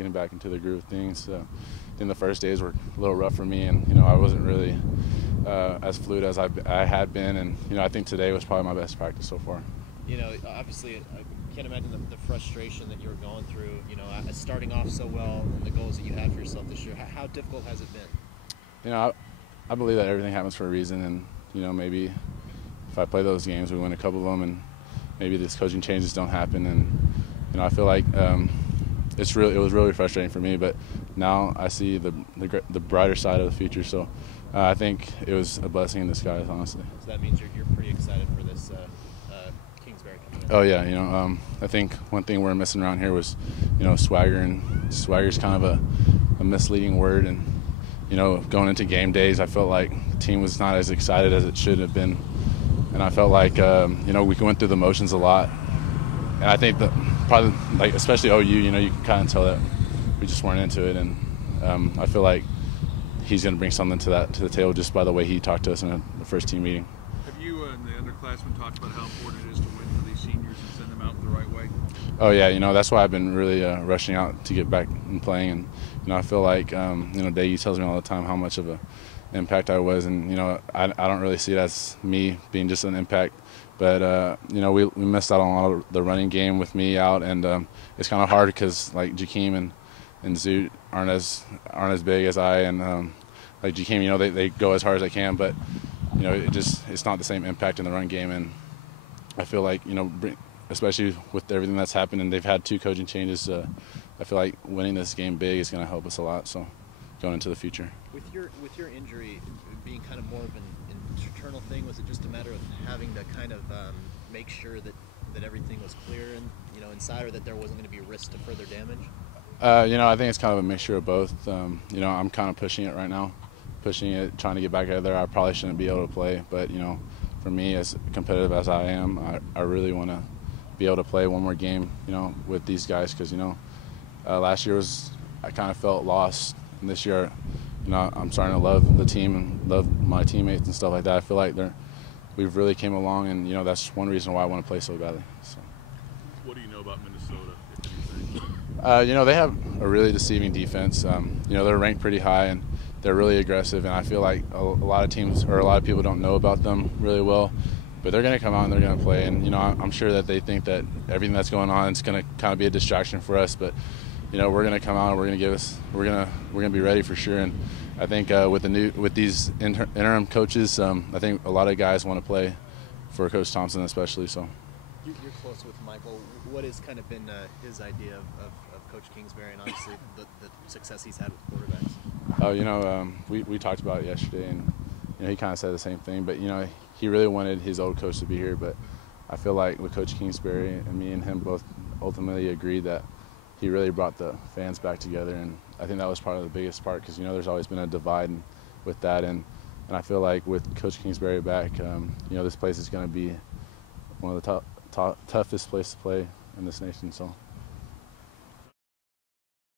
getting back into the groove of things. In the first days were a little rough for me, and I wasn't really as fluid as I had been, and I think today was probably my best practice so far. Obviously, I can't imagine the frustration that you're going through. Starting off so well and the goals that you had for yourself this year. How difficult has it been? I believe that everything happens for a reason, and maybe if I play those games, we win a couple of them, and maybe these coaching changes don't happen. And I feel like it was really frustrating for me, but now I see the brighter side of the future. So I think it was a blessing in disguise, honestly. So that means you're pretty excited for this Kingsbury coming in. Oh yeah, I think one thing we're missing around here was swagger, and swagger's kind of a misleading word. And going into game days, I felt like the team was not as excited as it should have been, and I felt like we went through the motions a lot. And I think that probably, like especially OU, you can kind of tell that we just weren't into it. And I feel like he's going to bring something to the table just by the way he talked to us in the first team meeting. Have you and the underclassmen talked about how important it is to win for these seniors and send them out the right way? Oh yeah, that's why I've been really rushing out to get back and playing. And I feel like Daggy tells me all the time how much of an impact I was, and I don't really see it as me being just an impact. But we missed out on a lot of the running game with me out, and it's kind of hard because like Jakeem and Zoot aren't as big as I, and like Jakeem, they go as hard as they can, but it's not the same impact in the run game. And I feel like especially with everything that's happened, and they've had 2 coaching changes, I feel like winning this game big is going to help us a lot. So going into the future. With your injury being kind of more of an internal thing, was it just a matter of having to kind of make sure that everything was clear and inside, or that there wasn't going to be a risk to further damage? I think it's kind of a mixture of both. I'm kind of pushing it right now, trying to get back out there. I probably shouldn't be able to play, but for me, as competitive as I am, I really want to be able to play one more game, with these guys, because last year I kind of felt lost, and this year, I'm starting to love the team and love my teammates and stuff like that. I feel like we've really came along, and that's one reason why I want to play so badly. So. What do you know about Minnesota, if anything? They have a really deceiving defense. They're ranked pretty high, and they're really aggressive, and I feel like a lot of teams or a lot of people don't know about them really well. But they're going to come out and they're going to play, and I'm sure that they think that everything that's going on is going to kind of be a distraction for us. But we're going to come out and we're going to be ready for sure. And I think with these interim coaches, I think a lot of guys want to play for Coach Thompson especially. So you're close with Michael. What has kind of been his idea of Coach Kingsbury, and obviously the success he's had with quarterbacks? Oh, we talked about it yesterday, and he kind of said the same thing. But he really wanted his old coach to be here. But I feel like with Coach Kingsbury and me and him both ultimately agreed that he really brought the fans back together, and I think that was part of the biggest part, because there's always been a divide with that, and I feel like with Coach Kingsbury back, this place is going to be one of the toughest places to play in this nation. So.